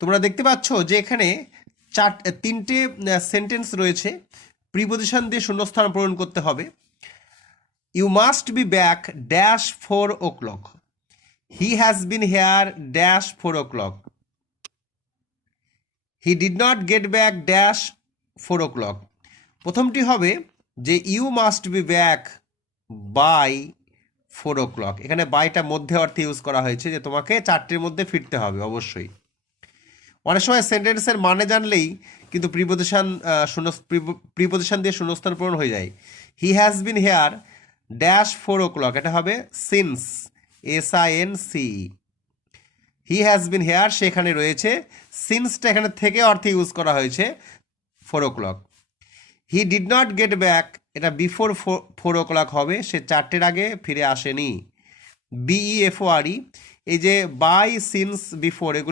তোমরা দেখতে পাচ্ছ যে এখানে তিনটে সেন্টেন্স রয়েছে, প্রিপোজিশন দিয়ে শূন্যস্থান পূরণ করতে হবে। You must be back dash 4 o'clock, he has been here dash 4 o'clock, he did not get back dash 4 o'clock। প্রথমটি হবে যে you must be back by 4 o'clock। এখানে বাইটা মধ্যে অর্থে ইউজ করা হয়েছে যে তোমাকে 4টের মধ্যে ফিরতে হবে অবশ্যই। অনেক সময় সেন্টেন্সের মানে জানলেই কিন্তু প্রিপোজিশন দিয়ে শূন্যস্থান পূরণ হয়ে যায়। হি has been here dash 4 o'clock, এটা হবে since, SINC। He has been hair সেখানে রয়েছে, সিন্সটা এখানে থেকে অর্থে ইউজ করা হয়েছে 4 o'clock। He did not get back, এটা বিফোর 4 o'clock হবে, সে 4টের আগে ফিরে আসেনি। BEFORE, এই যে বাই, সিন্স, বিফোর, এগুলো